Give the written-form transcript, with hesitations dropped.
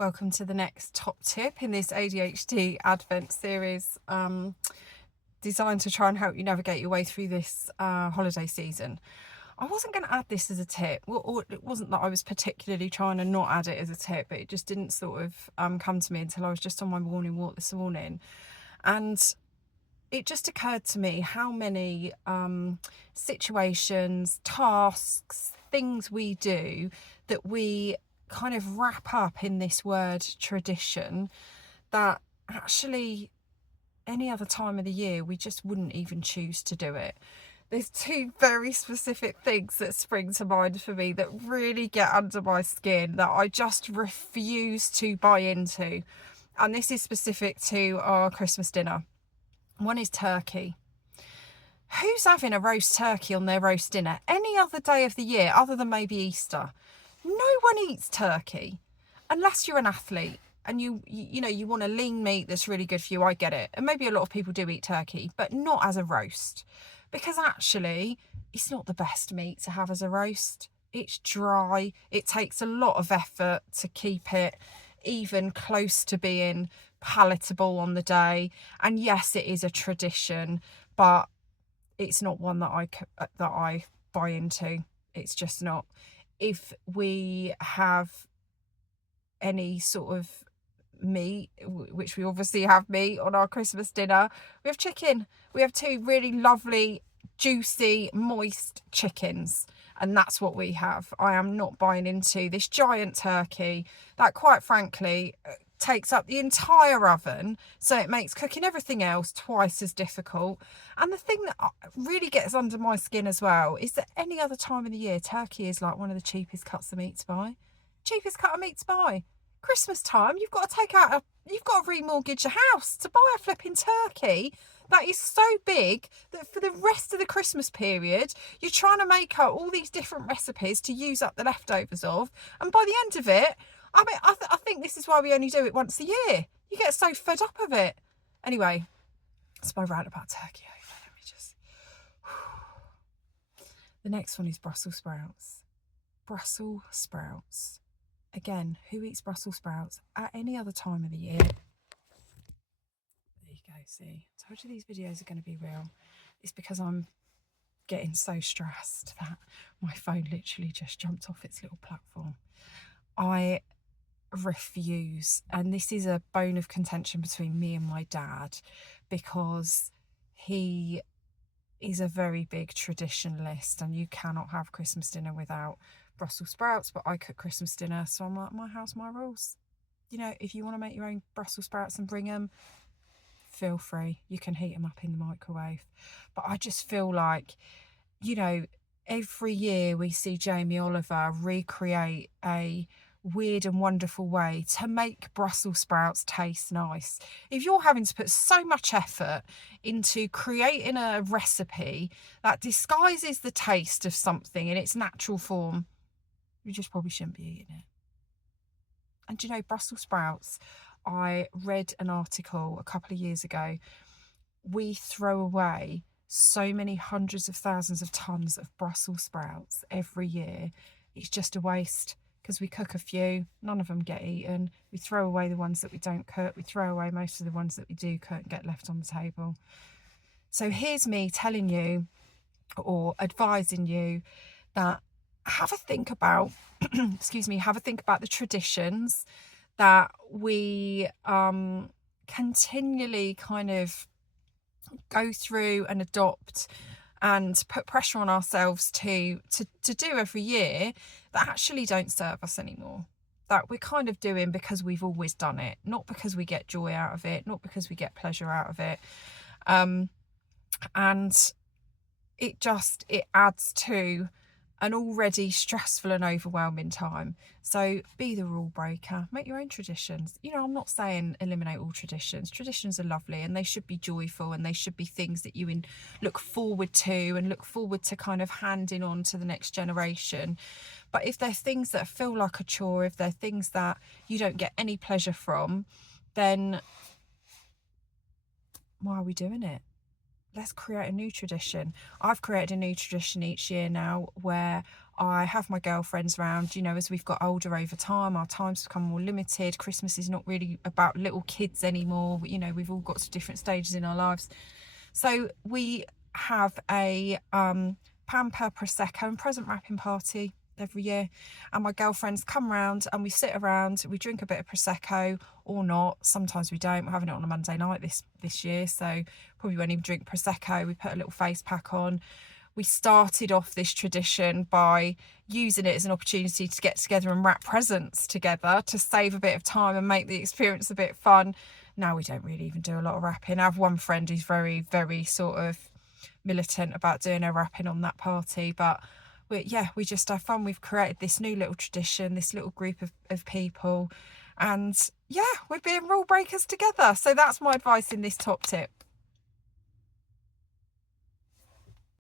Welcome to the next top tip in this ADHD Advent Series, designed to try and help you navigate your way through this holiday season. I wasn't going to add this as a tip. Well, it wasn't that I was particularly trying to not add it as a tip, but it just didn't sort of come to me until I was just on my morning walk this morning. And it just occurred to me how many situations, tasks, things we do that we kind of wrap up in this word tradition that actually any other time of the year we just wouldn't even choose to do it. There's two very specific things that spring to mind for me that really get under my skin that I just refuse to buy into. And this is specific to our Christmas dinner. One is turkey. Who's having a roast turkey on their roast dinner any other day of the year other than maybe Easter? No one eats turkey unless you're an athlete and you want a lean meat that's really good for you. I get it. And maybe a lot of people do eat turkey, but not as a roast, because actually it's not the best meat to have as a roast. It's dry. It takes a lot of effort to keep it even close to being palatable on the day. And yes, it is a tradition, but it's not one that I buy into. It's just not. If we have any sort of meat, which we obviously have meat on our Christmas dinner, we have chicken. We have two really lovely, juicy, moist chickens, and that's what we have. I am not buying into this giant turkey that, quite frankly, takes up the entire oven, so it makes cooking everything else twice as difficult. And the thing that really gets under my skin as well is that any other time of the year, turkey is like one of the cheapest cuts of meat to buy. Cheapest cut of meat to buy. Christmas time, you've got to remortgage a house to buy a flipping turkey that is so big that for the rest of the Christmas period, you're trying to make up all these different recipes to use up the leftovers of. And by the end of it, I think this is why we only do it once a year. You get so fed up of it. Anyway, that's my rant about turkey over. Let me just... The next one is Brussels sprouts. Brussels sprouts. Again, who eats Brussels sprouts at any other time of the year? There you go, see. I told you these videos are going to be real. It's because I'm getting so stressed that my phone literally just jumped off its little platform. I refuse, and this is a bone of contention between me and my dad, because he is a very big traditionalist and you cannot have Christmas dinner without Brussels sprouts, but I cook Christmas dinner, so I'm like, my house, my rules. If you want to make your own Brussels sprouts and bring them, feel free. You can heat them up in the microwave. But I just feel like, every year we see Jamie Oliver recreate a weird and wonderful way to make Brussels sprouts taste nice. If you're having to put so much effort into creating a recipe that disguises the taste of something in its natural form, you just probably shouldn't be eating it. And Brussels sprouts, I read an article a couple of years ago. We throw away so many hundreds of thousands of tons of Brussels sprouts every year. It's just a waste, because we cook a few, none of them get eaten. We throw away the ones that we don't cook. We throw away most of the ones that we do cook and get left on the table. So here's me telling you, or advising you, that have a think about, have a think about the traditions that we continually kind of go through and adopt and put pressure on ourselves to do every year, that actually don't serve us anymore. That we're kind of doing because we've always done it, not because we get joy out of it, not because we get pleasure out of it. And it adds to an already stressful and overwhelming time. So be the rule breaker, make your own traditions. I'm not saying eliminate all traditions. Traditions are lovely and they should be joyful, and they should be things that you look forward to and look forward to kind of handing on to the next generation. But if they're things that feel like a chore, if they're things that you don't get any pleasure from, then why are we doing it? let's create a new tradition. I've created a new tradition each year now where I have my girlfriends round. You know, as we've got older over time, our time's become more limited. Christmas is not really about little kids anymore. You know, we've all got to different stages in our lives. So we have a pamper, prosecco and present wrapping party every year, and my girlfriends come round and we sit around, we drink a bit of prosecco or not. Sometimes we don't. We're having it on a Monday night this year, so probably won't even drink prosecco. We put a little face pack on. We started off this tradition by using it as an opportunity to get together and wrap presents together to save a bit of time and make the experience a bit fun. Now we don't really even do a lot of wrapping. I have one friend who's very, very sort of militant about doing her wrapping on that party, but we just have fun. We've created this new little tradition, this little group of people, and yeah, we're being rule breakers together. So that's my advice in this top tip.